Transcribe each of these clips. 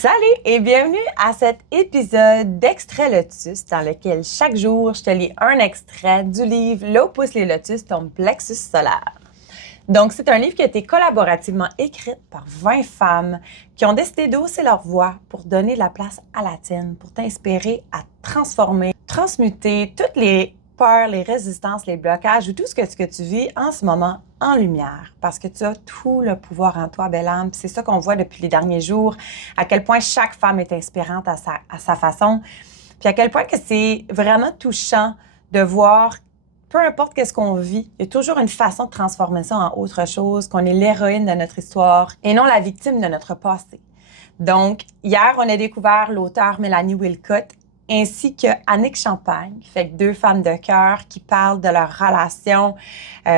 Salut et bienvenue à cet épisode d'Extrait Lotus dans lequel chaque jour je te lis un extrait du livre Là où poussent les lotus, ton plexus solaire. Donc, c'est un livre qui a été collaborativement écrit par 20 femmes qui ont décidé d'hausser leur voix pour donner de la place à la tienne, pour t'inspirer à transformer, transmuter toutes les peurs, les résistances, les blocages ou tout ce que tu vis en ce moment en lumière. Parce que tu as tout le pouvoir en toi, belle âme. C'est ça qu'on voit depuis les derniers jours, à quel point chaque femme est inspirante à sa façon. Puis à quel point que c'est vraiment touchant de voir peu importe qu'est-ce qu'on vit, il y a toujours une façon de transformer ça en autre chose, qu'on est l'héroïne de notre histoire et non la victime de notre passé. Donc, hier, on a découvert l'auteure Mélanie Wilcott ainsi que Annick Champagne, fait que deux femmes de cœur qui parlent de leur relation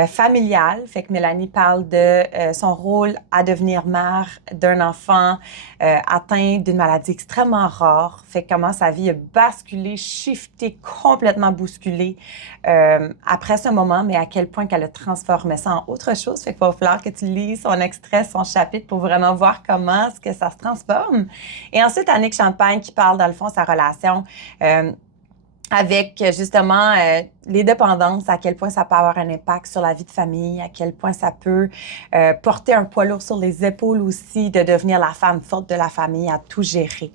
familiale. Fait que Mélanie parle de son rôle à devenir mère d'un enfant atteint d'une maladie extrêmement rare. Fait que comment sa vie a basculé, shifté, complètement bousculé après ce moment, mais à quel point qu'elle a transformé ça en autre chose. Fait qu'il va falloir que tu lises son extrait, son chapitre pour vraiment voir comment est-ce que ça se transforme. Et ensuite, Annick Champagne qui parle, dans le fond, sa relation avec justement les dépendances, à quel point ça peut avoir un impact sur la vie de famille, à quel point ça peut porter un poids lourd sur les épaules aussi, de devenir la femme forte de la famille, à tout gérer.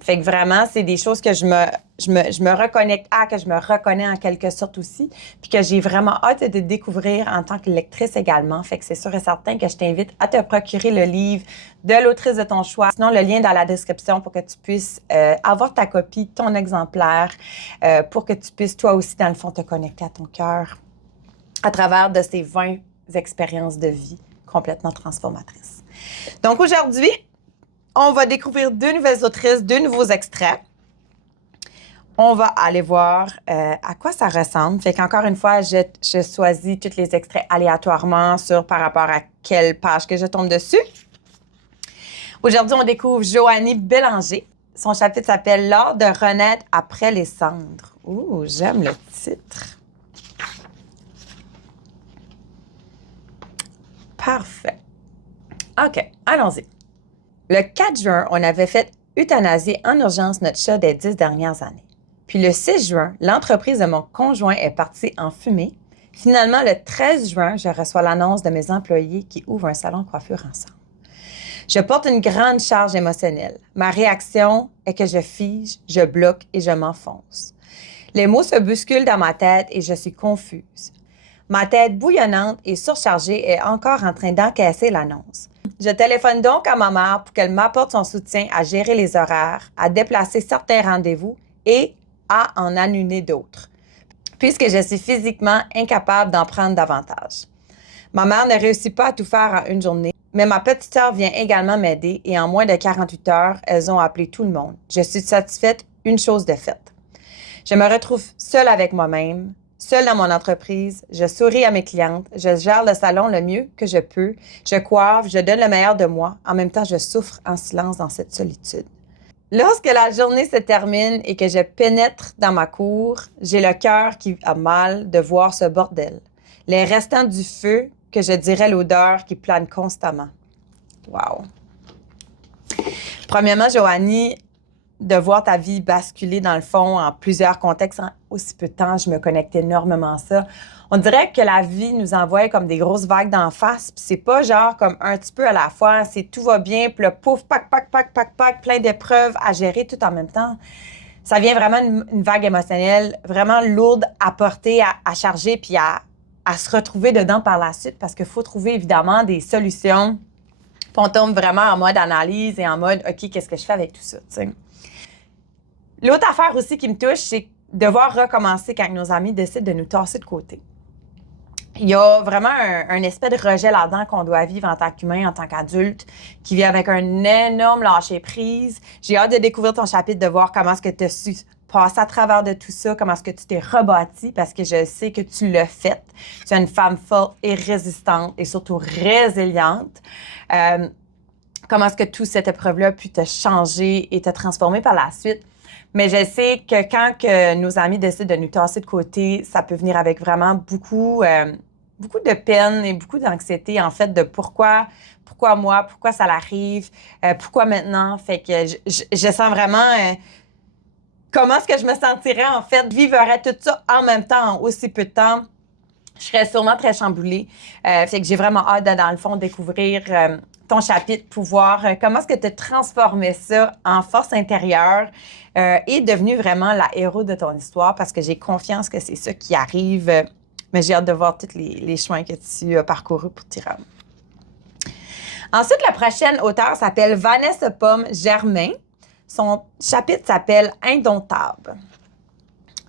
Fait que vraiment, c'est des choses que je me reconnecte à, que je me reconnais en quelque sorte aussi, puis que j'ai vraiment hâte de découvrir en tant que lectrice également. Fait que c'est sûr et certain que je t'invite à te procurer le livre de l'autrice de ton choix. Sinon, le lien dans la description pour que tu puisses avoir ta copie, ton exemplaire, pour que tu puisses toi aussi, dans le fond, te connecter à ton cœur à travers de ces 20 expériences de vie complètement transformatrices. Donc aujourd'hui, on va découvrir deux nouvelles autrices, deux nouveaux extraits. On va aller voir à quoi ça ressemble. Fait qu'encore une fois, je choisis tous les extraits aléatoirement par rapport à quelle page que je tombe dessus. Aujourd'hui, on découvre Joanie Bélanger. Son chapitre s'appelle « L'art de renaître après les cendres ». Ouh, j'aime le titre. Parfait. OK, allons-y. Le 4 juin, on avait fait euthanasier en urgence notre chat des 10 dernières années. Puis le 6 juin, l'entreprise de mon conjoint est partie en fumée. Finalement, le 13 juin, je reçois l'annonce de mes employés qui ouvrent un salon de coiffure ensemble. Je porte une grande charge émotionnelle. Ma réaction est que je fige, je bloque et je m'enfonce. Les mots se bousculent dans ma tête et je suis confuse. Ma tête bouillonnante et surchargée est encore en train d'encaisser l'annonce. Je téléphone donc à ma mère pour qu'elle m'apporte son soutien à gérer les horaires, à déplacer certains rendez-vous et à en annuler d'autres, puisque je suis physiquement incapable d'en prendre davantage. Ma mère ne réussit pas à tout faire en une journée, mais ma petite sœur vient également m'aider et en moins de 48 heures, elles ont appelé tout le monde. Je suis satisfaite, une chose de faite. Je me retrouve seule avec moi-même, seule dans mon entreprise, je souris à mes clientes, je gère le salon le mieux que je peux, je coiffe, je donne le meilleur de moi. En même temps, je souffre en silence dans cette solitude. Lorsque la journée se termine et que je pénètre dans ma cour, j'ai le cœur qui a mal de voir ce bordel. Les restants du feu, que je dirais l'odeur qui plane constamment. Wow! Premièrement, Joanie, de voir ta vie basculer dans le fond en plusieurs contextes en aussi peu de temps, je me connecte énormément à ça. On dirait que la vie nous envoie comme des grosses vagues d'en face, puis c'est pas genre comme un petit peu à la fois, c'est tout va bien, puis le pouf, pac, plein d'épreuves à gérer tout en même temps. Ça vient vraiment une vague émotionnelle vraiment lourde à porter, à charger, puis à se retrouver dedans par la suite, parce qu'il faut trouver évidemment des solutions. Puis on tombe vraiment en mode analyse et en mode, OK, qu'est-ce que je fais avec tout ça, tu sais. L'autre affaire aussi qui me touche, c'est devoir recommencer quand nos amis décident de nous tasser de côté. Il y a vraiment un espèce de rejet là-dedans qu'on doit vivre en tant qu'humain, en tant qu'adulte, qui vient avec un énorme lâcher-prise. J'ai hâte de découvrir ton chapitre, de voir comment est-ce que tu as su passer à travers de tout ça, comment est-ce que tu t'es rebâti, parce que je sais que tu l'as fait. Tu es une femme forte et résistante et surtout résiliente. Comment est-ce que toute cette épreuve-là a pu te changer et te transformer par la suite? Mais je sais que quand que nos amis décident de nous tasser de côté, ça peut venir avec vraiment beaucoup beaucoup de peine et beaucoup d'anxiété, en fait, de pourquoi moi, pourquoi ça l'arrive, pourquoi maintenant. Fait que je sens vraiment comment est-ce que je me sentirais, en fait, vivrais tout ça en même temps, en aussi peu de temps. Je serais sûrement très chamboulée. Fait que j'ai vraiment hâte de, dans le fond, découvrir ton chapitre pour voir comment est-ce que tu as transformé ça en force intérieure et devenu vraiment la héros de ton histoire parce que j'ai confiance que c'est ça qui arrive. Mais j'ai hâte de voir tous les chemins que tu as parcourus pour t'y rendre. Ensuite, la prochaine auteure s'appelle Vanessa Pomme Germain. Son chapitre s'appelle Indomptable.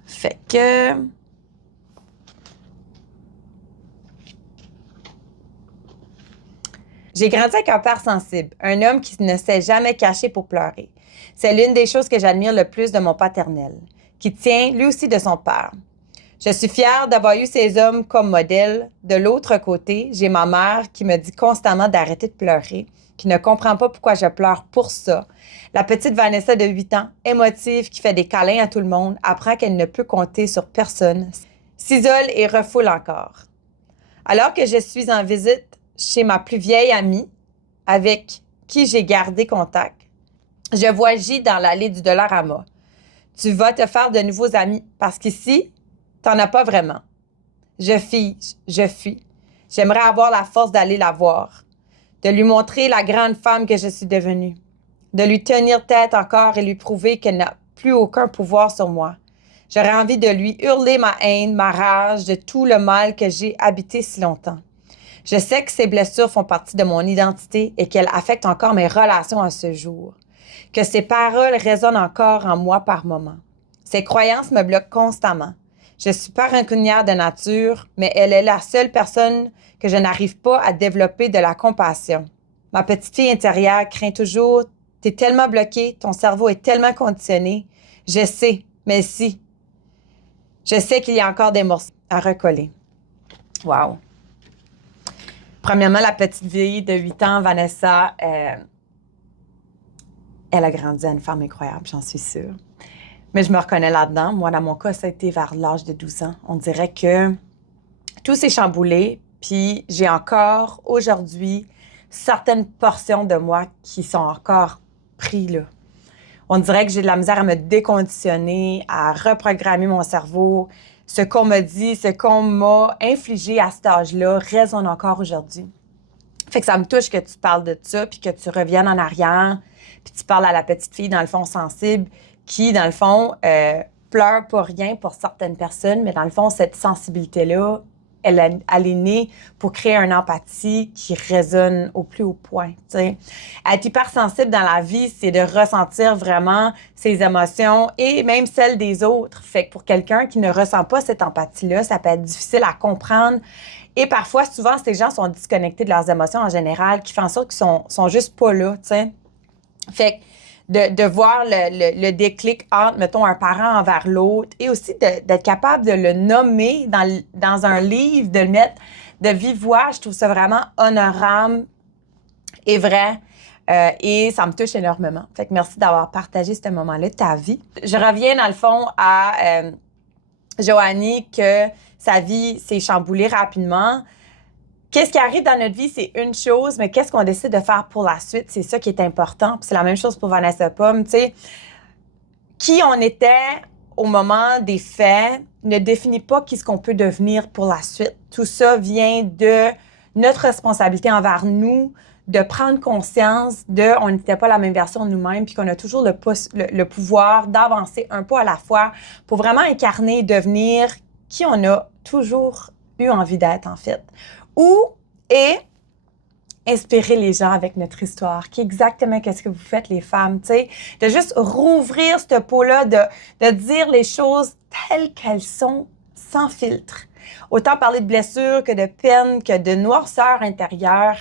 Fait que... J'ai grandi avec un père sensible, un homme qui ne s'est jamais caché pour pleurer. C'est l'une des choses que j'admire le plus de mon paternel, qui tient lui aussi de son père. Je suis fière d'avoir eu ces hommes comme modèle. De l'autre côté, j'ai ma mère qui me dit constamment d'arrêter de pleurer, qui ne comprend pas pourquoi je pleure pour ça. La petite Vanessa de 8 ans, émotive, qui fait des câlins à tout le monde, apprend qu'elle ne peut compter sur personne, s'isole et refoule encore. Alors que je suis en visite chez ma plus vieille amie, avec qui j'ai gardé contact, je vois J dans l'allée du Dollarama. Tu vas te faire de nouveaux amis parce qu'ici, t'en as pas vraiment. Je fige, je fuis. J'aimerais avoir la force d'aller la voir, de lui montrer la grande femme que je suis devenue, de lui tenir tête encore et lui prouver qu'elle n'a plus aucun pouvoir sur moi. J'aurais envie de lui hurler ma haine, ma rage, de tout le mal que j'ai habité si longtemps. Je sais que ces blessures font partie de mon identité et qu'elles affectent encore mes relations à ce jour, que ces paroles résonnent encore en moi par moments. Ces croyances me bloquent constamment. Je suis pas rancunière de nature, mais elle est la seule personne que je n'arrive pas à développer de la compassion. Ma petite fille intérieure craint toujours « T'es tellement bloquée, ton cerveau est tellement conditionné. Je sais, mais si. Je sais qu'il y a encore des morceaux à recoller. » Wow! Premièrement, la petite fille de 8 ans, Vanessa, elle a grandi à une femme incroyable, j'en suis sûre. Mais je me reconnais là-dedans. Moi, dans mon cas, ça a été vers l'âge de 12 ans. On dirait que tout s'est chamboulé, puis j'ai encore, aujourd'hui, certaines portions de moi qui sont encore prises là. On dirait que j'ai de la misère à me déconditionner, à reprogrammer mon cerveau. Ce qu'on m'a dit, ce qu'on m'a infligé à cet âge-là résonne encore aujourd'hui. Fait que ça me touche que tu parles de ça, puis que tu reviennes en arrière, puis tu parles à la petite fille, dans le fond, sensible, qui, dans le fond, pleure pour rien pour certaines personnes, mais dans le fond, cette sensibilité-là, elle est née pour créer une empathie qui résonne au plus haut point. T'sais. Être hypersensible dans la vie, c'est de ressentir vraiment ses émotions et même celles des autres. Fait que pour quelqu'un qui ne ressent pas cette empathie-là, ça peut être difficile à comprendre. Et parfois, souvent, ces gens sont disconnectés de leurs émotions en général, qui font en sorte qu'ils sont juste pas là. T'sais. Fait que de voir le déclic entre, mettons, un parent envers l'autre et aussi d'être capable de le nommer dans un livre, de le mettre de vive voix, je trouve ça vraiment honorable et vrai. Et ça me touche énormément. Fait que merci d'avoir partagé ce moment-là de ta vie. Je reviens, dans le fond, à Joanie, que sa vie s'est chamboulée rapidement. Qu'est-ce qui arrive dans notre vie, c'est une chose, mais qu'est-ce qu'on décide de faire pour la suite, c'est ça qui est important. Puis c'est la même chose pour Vanessa Pomme, tu sais. Qui on était au moment des faits ne définit pas qui ce qu'on peut devenir pour la suite. Tout ça vient de notre responsabilité envers nous, de prendre conscience on n'était pas la même version de nous-mêmes, puis qu'on a toujours le pouvoir d'avancer un pas à la fois pour vraiment incarner et devenir qui on a toujours eu envie d'être, en fait. Et inspirer les gens avec notre histoire, qui est exactement qu'est-ce que vous faites, les femmes, tu sais, de juste rouvrir ce pot-là, de dire les choses telles qu'elles sont, sans filtre. Autant parler de blessures que de peine, que de noirceur intérieure.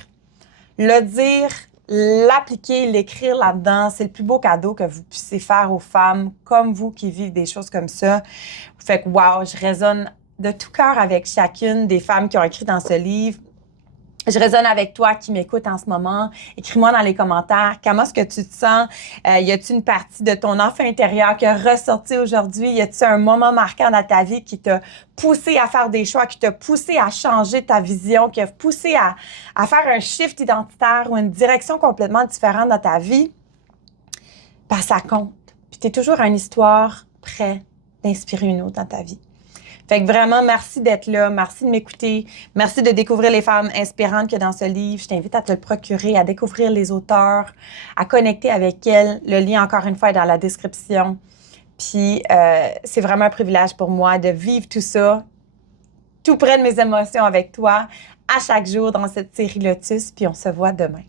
Le dire, l'appliquer, l'écrire là-dedans, c'est le plus beau cadeau que vous puissiez faire aux femmes comme vous qui vivent des choses comme ça. Fait que, wow, je résonne de tout cœur avec chacune des femmes qui ont écrit dans ce livre. je résonne avec toi qui m'écoute en ce moment. Écris-moi dans les commentaires comment est-ce que tu te sens. Y a-t-il une partie de ton enfant intérieur qui a ressorti aujourd'hui? Y a-t-il un moment marquant dans ta vie qui t'a poussé à faire des choix, qui t'a poussé à changer ta vision, qui a poussé à faire un shift identitaire ou une direction complètement différente dans ta vie? Ben, ça compte. Puis tu es toujours une histoire prête d'inspirer une autre dans ta vie. Fait que vraiment, merci d'être là, merci de m'écouter, merci de découvrir les femmes inspirantes qu'il y a dans ce livre. Je t'invite à te le procurer, à découvrir les auteurs, à connecter avec elles. Le lien, encore une fois, est dans la description. Puis, c'est vraiment un privilège pour moi de vivre tout ça, tout près de mes émotions avec toi, à chaque jour dans cette série Lotus. Puis, on se voit demain.